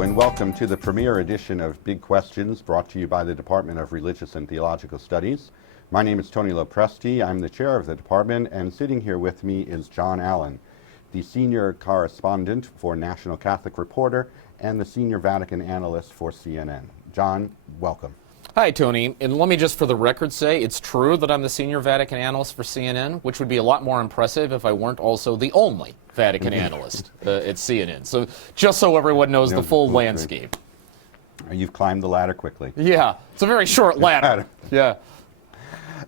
Hello and welcome to the premiere edition of Big Questions, brought to you by the Department of Religious and Theological Studies. My name is Tony LoPresti. I'm the chair of the department, and sitting here with me is John Allen, the senior correspondent for National Catholic Reporter and the senior Vatican analyst for CNN. John, welcome. Hi, Tony. And let me just for the record say it's true that I'm the senior Vatican analyst for CNN, which would be a lot more impressive if I weren't also the only Vatican analyst at CNN. So just so everyone knows the full landscape. You've climbed the ladder quickly. Yeah, it's a very short ladder. Yeah.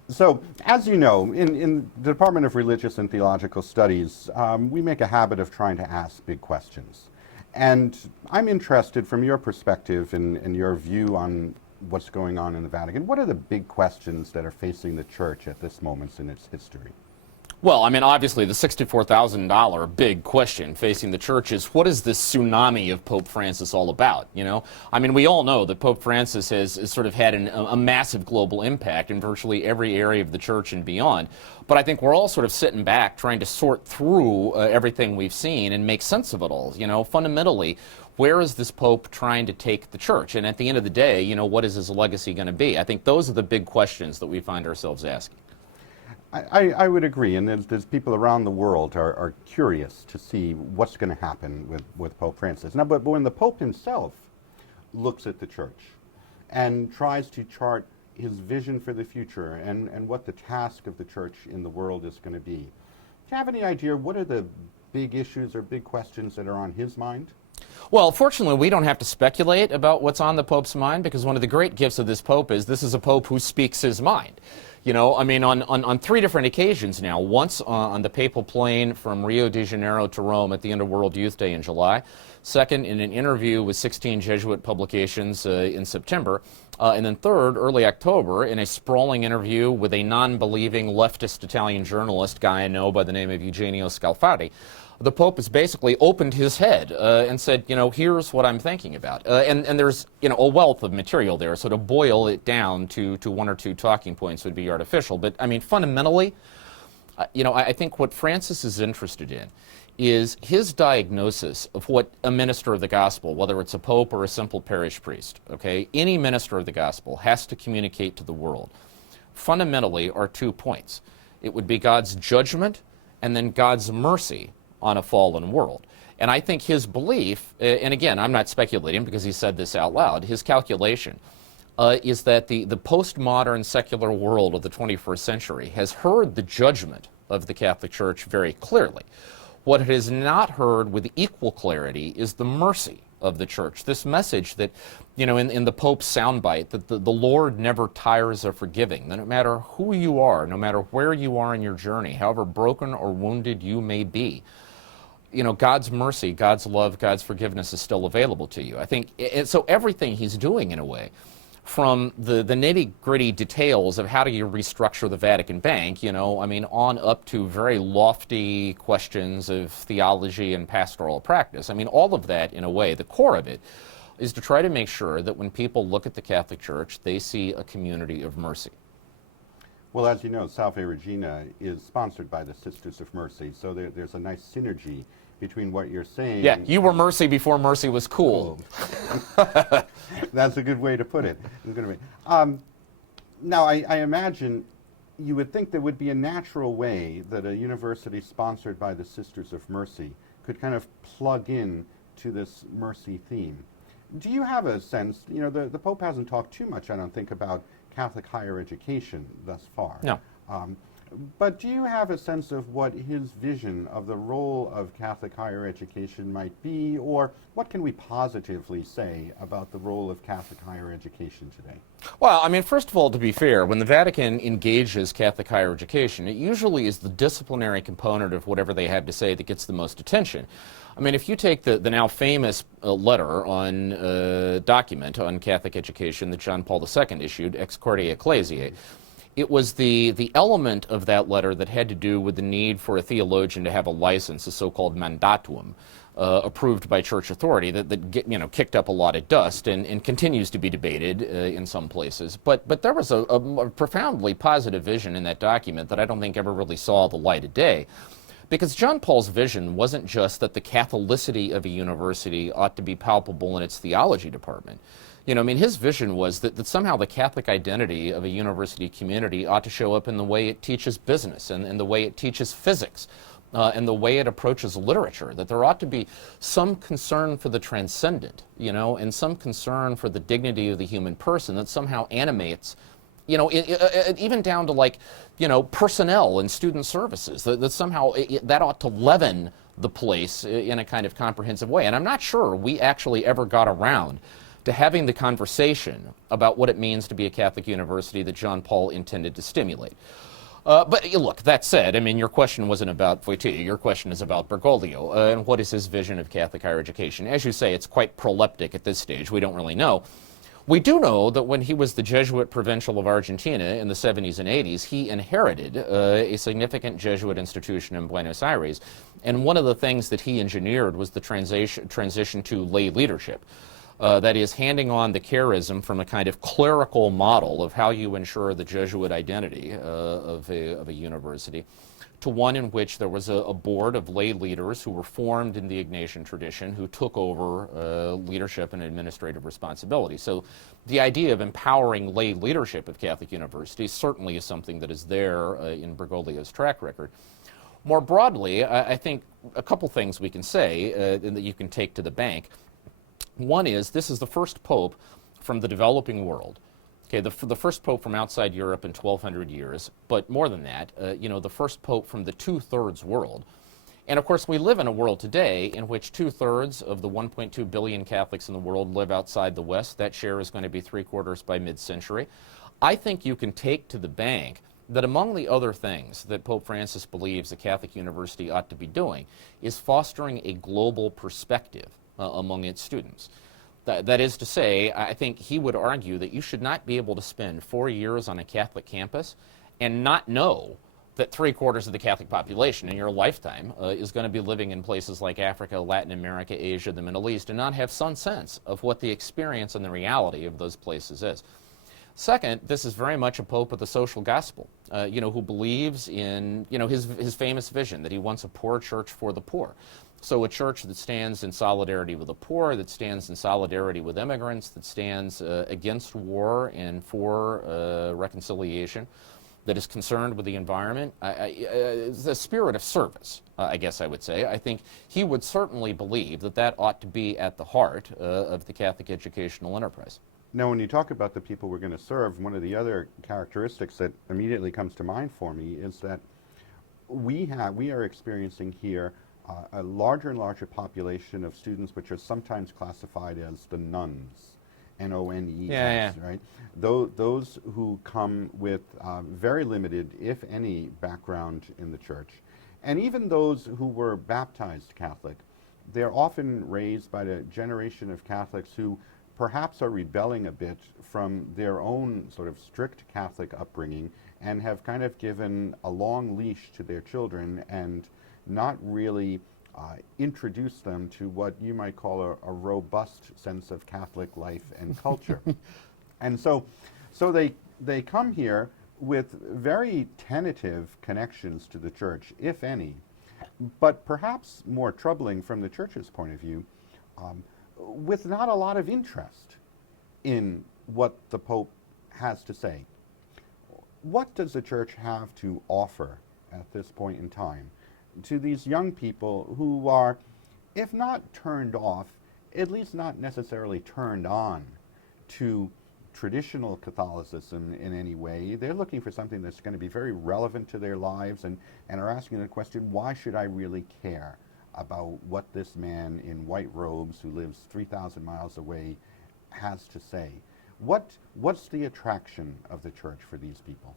So, as you know, in the Department of Religious and Theological Studies, we make a habit of trying to ask big questions. And I'm interested, from your perspective and your view on what's going on in the Vatican, what are the big questions that are facing the Church at this moment in its history? Well, I mean, obviously, the $64,000 big question facing the Church is, what is this tsunami of Pope Francis all about, you know? I mean, we all know that Pope Francis has sort of had a massive global impact in virtually every area of the Church and beyond. But I think we're all sort of sitting back trying to sort through everything we've seen and make sense of it all, you know? Fundamentally, where is this Pope trying to take the Church? And at the end of the day, you know, what is his legacy going to be? I think those are the big questions that we find ourselves asking. I would agree, and there's people around the world are curious to see what's going to happen with Pope Francis. Now, but when the Pope himself looks at the Church and tries to chart his vision for the future and what the task of the Church in the world is going to be, do you have any idea what are the big issues or big questions that are on his mind? Well, fortunately, we don't have to speculate about what's on the Pope's mind, because one of the great gifts of this Pope is this is a Pope who speaks his mind. You know, I mean, on three different occasions now, once on the papal plane from Rio de Janeiro to Rome at the end of World Youth Day in July, second in an interview with 16 Jesuit publications in September, and then third, early October, in a sprawling interview with a non-believing leftist Italian journalist, guy I know by the name of Eugenio Scalfari. The Pope has basically opened his head and said, you know, here's what I'm thinking about. And there's, you know, a wealth of material there, so to boil it down to one or two talking points would be artificial. But, I mean, fundamentally, you know, I think what Francis is interested in is his diagnosis of what a minister of the gospel, whether it's a pope or a simple parish priest, okay, any minister of the gospel has to communicate to the world. Fundamentally are 2 points. It would be God's judgment and then God's mercy on a fallen world. And I think his belief, and again, I'm not speculating because he said this out loud, his calculation is that the postmodern secular world of the 21st century has heard the judgment of the Catholic Church very clearly. What it has not heard with equal clarity is the mercy of the Church. This message that, you know, in the Pope's soundbite, that the Lord never tires of forgiving, that no matter who you are, no matter where you are in your journey, however broken or wounded you may be, you know, God's mercy, God's love, God's forgiveness is still available to you. I think, so everything he's doing in a way, from the nitty-gritty details of how do you restructure the Vatican Bank, you know, I mean, on up to very lofty questions of theology and pastoral practice. I mean, all of that, in a way, the core of it, is to try to make sure that when people look at the Catholic Church, they see a community of mercy. Well, as you know, Salve, Regina is sponsored by the Sisters of Mercy, so there's a nice synergy between what you're saying. Yeah, you were mercy before mercy was cool. That's a good way to put it. Now, I imagine you would think there would be a natural way that a university sponsored by the Sisters of Mercy could kind of plug in to this mercy theme. Do you have a sense, you know, the Pope hasn't talked too much, I don't think, about Catholic higher education thus far. No. But do you have a sense of what his vision of the role of Catholic higher education might be, or what can we positively say about the role of Catholic higher education today? Well, I mean, first of all, to be fair, when the Vatican engages Catholic higher education, it usually is the disciplinary component of whatever they have to say that gets the most attention. I mean, if you take the now famous letter on document on Catholic education that John Paul II issued, Ex Corde Ecclesiae, it was the element of that letter that had to do with the need for a theologian to have a license, a so-called mandatum, approved by church authority that you know, kicked up a lot of dust and continues to be debated in some places. But there was a profoundly positive vision in that document that I don't think ever really saw the light of day. Because John Paul's vision wasn't just that the Catholicity of a university ought to be palpable in its theology department. You know, I mean, his vision was that somehow the Catholic identity of a university community ought to show up in the way it teaches business and the way it teaches physics and the way it approaches literature, that there ought to be some concern for the transcendent, you know, and some concern for the dignity of the human person that somehow animates, you know, even down to, like, you know, personnel and student services, that somehow that ought to leaven the place in a kind of comprehensive way. And I'm not sure we actually ever got around to having the conversation about what it means to be a Catholic university that John Paul intended to stimulate. But look, that said, I mean, your question wasn't about Wojtyla, your question is about Bergoglio, and what is his vision of Catholic higher education. As you say, it's quite proleptic at this stage. We don't really know. We do know that when he was the Jesuit provincial of Argentina in the 70s and 80s, he inherited a significant Jesuit institution in Buenos Aires, and one of the things that he engineered was the transition to lay leadership. That is, handing on the charism from a kind of clerical model of how you ensure the Jesuit identity of a university to one in which there was a board of lay leaders who were formed in the Ignatian tradition who took over leadership and administrative responsibility. So the idea of empowering lay leadership of Catholic universities certainly is something that is there in Bergoglio's track record. More broadly, I think a couple things we can say that you can take to the bank. One is, this is the first pope from the developing world, okay, the first pope from outside Europe in 1,200 years, but more than that, you know, the first pope from the two-thirds world. And of course, we live in a world today in which 2/3 of the 1.2 billion Catholics in the world live outside the West. That share is going to be 3/4 by mid-century. I think you can take to the bank that among the other things that Pope Francis believes a Catholic university ought to be doing is fostering a global perspective among its students. That is to say, I think he would argue that you should not be able to spend 4 years on a Catholic campus and not know that 3/4 of the Catholic population in your lifetime is going to be living in places like Africa, Latin America, Asia, the Middle East, and not have some sense of what the experience and the reality of those places is. Second, this is very much a pope of the social gospel, you know, who believes in, you know, his famous vision that he wants a poor church for the poor. So a church that stands in solidarity with the poor, that stands in solidarity with immigrants, that stands against war and for reconciliation, that is concerned with the environment, the spirit of service, I guess I would say. I think he would certainly believe that that ought to be at the heart of the Catholic educational enterprise. Now, when you talk about the people we're going to serve, one of the other characteristics that immediately comes to mind for me is that we are experiencing here a larger and larger population of students which are sometimes classified as the nuns, N-O-N-E-S, right? Those who come with very limited, if any, background in the church. And even those who were baptized Catholic, they're often raised by the generation of Catholics who perhaps are rebelling a bit from their own sort of strict Catholic upbringing and have kind of given a long leash to their children and not really introduced them to what you might call a robust sense of Catholic life and culture. And so they come here with very tentative connections to the church, if any, but perhaps more troubling from the church's point of view, with not a lot of interest in what the Pope has to say. What does the church have to offer at this point in time to these young people who are, if not turned off, at least not necessarily turned on to traditional Catholicism in any way? They're looking for something that's going to be very relevant to their lives and are asking the question, why should I really care about what this man in white robes who lives 3,000 miles away has to say? What's the attraction of the church for these people?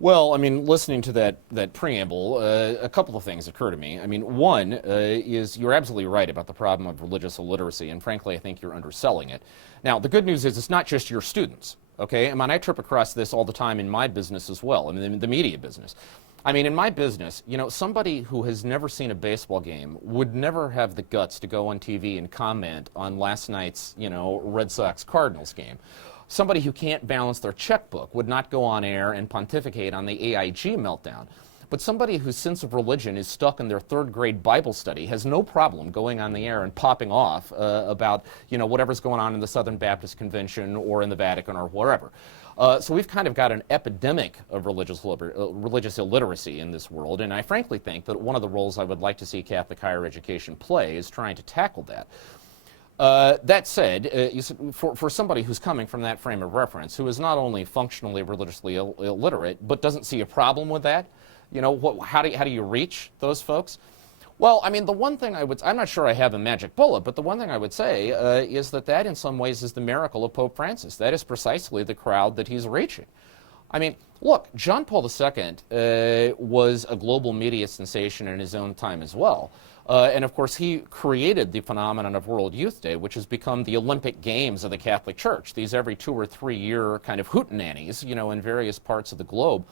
Well, I mean, listening to that preamble, a couple of things occur to me. I mean, one is you're absolutely right about the problem of religious illiteracy, and frankly, I think you're underselling it. Now, the good news is it's not just your students, okay? I mean, I trip across this all the time in my business as well, I mean, the media business. I mean, in my business, you know, somebody who has never seen a baseball game would never have the guts to go on TV and comment on last night's, you know, Red Sox-Cardinals game. Somebody who can't balance their checkbook would not go on air and pontificate on the AIG meltdown. But somebody whose sense of religion is stuck in their third grade Bible study has no problem going on the air and popping off about, whatever's going on in the Southern Baptist Convention or in the Vatican or wherever. So we've kind of got an epidemic of religious illiteracy in this world, and I frankly think that one of the roles I would like to see Catholic higher education play is trying to tackle that. That said, for somebody who's coming from that frame of reference, who is not only functionally religiously illiterate, but doesn't see a problem with that, how do you reach those folks? Well, I mean, the one thing I'm not sure I have a magic bullet, but the one thing I would say is that in some ways is the miracle of Pope Francis. That is precisely the crowd that he's reaching. I mean, look, John Paul II was a global media sensation in his own time as well. And of course, he created the phenomenon of World Youth Day, which has become the Olympic Games of the Catholic Church. These every 2 or 3 year kind of hootenannies, in various parts of the globe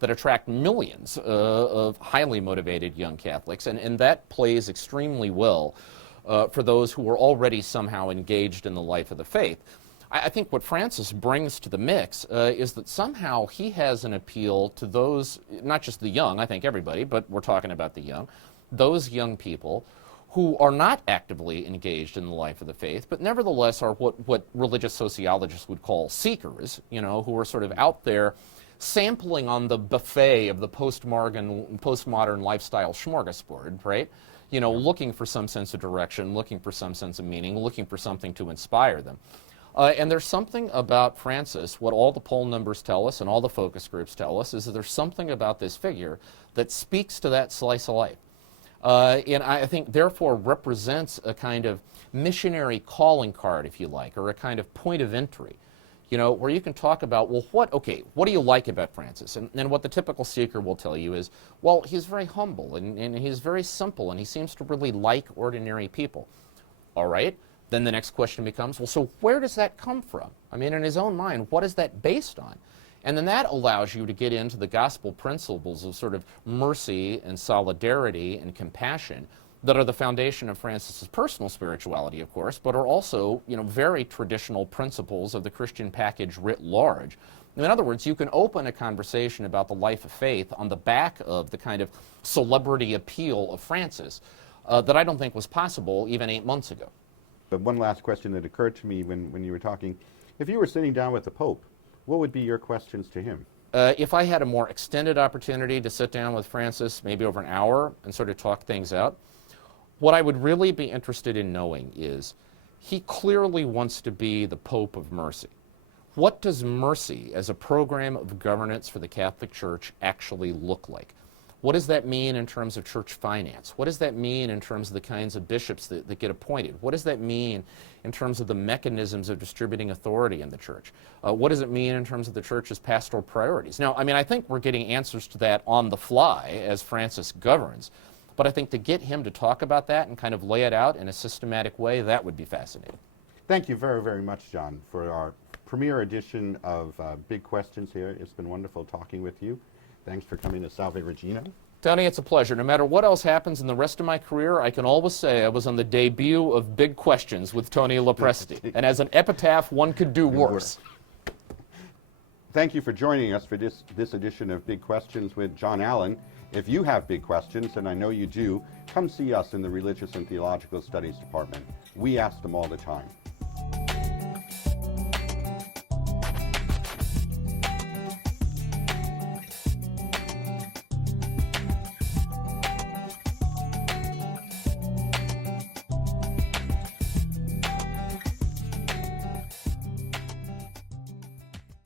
that attract millions of highly motivated young Catholics. And that plays extremely well for those who are already somehow engaged in the life of the faith. I think what Francis brings to the mix is that somehow he has an appeal to those, not just the young, I think everybody, but we're talking about the young, those young people who are not actively engaged in the life of the faith, but nevertheless are what religious sociologists would call seekers, who are sort of out there sampling on the buffet of the postmodern lifestyle smorgasbord, right? Looking for some sense of direction, looking for some sense of meaning, looking for something to inspire them. And there's something about Francis, what all the poll numbers tell us and all the focus groups tell us, is that there's something about this figure that speaks to that slice of life. And I think, therefore, represents a kind of missionary calling card, if you like, or a kind of point of entry, where you can talk about, well, what do you like about Francis? And what the typical seeker will tell you is, well, he's very humble, and he's very simple, and he seems to really like ordinary people. All right? Then the next question becomes, well, so where does that come from? I mean, in his own mind, what is that based on? And then that allows you to get into the gospel principles of sort of mercy and solidarity and compassion that are the foundation of Francis's personal spirituality, of course, but are also, very traditional principles of the Christian package writ large. In other words, you can open a conversation about the life of faith on the back of the kind of celebrity appeal of Francis that I don't think was possible even 8 months ago. But one last question that occurred to me when you were talking. If you were sitting down with the Pope, what would be your questions to him? If I had a more extended opportunity to sit down with Francis, maybe over an hour, and sort of talk things out, what I would really be interested in knowing is he clearly wants to be the Pope of mercy. What does mercy as a program of governance for the Catholic Church actually look like? What does that mean in terms of church finance? What does that mean in terms of the kinds of bishops that get appointed? What does that mean in terms of the mechanisms of distributing authority in the church? What does it mean in terms of the church's pastoral priorities? Now, I mean, I think we're getting answers to that on the fly as Francis governs. But I think to get him to talk about that and kind of lay it out in a systematic way, that would be fascinating. Thank you very, very much, John, for our premiere edition of Big Questions here. It's been wonderful talking with you. Thanks for coming to Salve, Regina. Tony, it's a pleasure. No matter what else happens in the rest of my career, I can always say I was on the debut of Big Questions with Tony LoPresti. And as an epitaph, one could do worse. Thank you for joining us for this edition of Big Questions with John Allen. If you have big questions, and I know you do, come see us in the Religious and Theological Studies Department. We ask them all the time.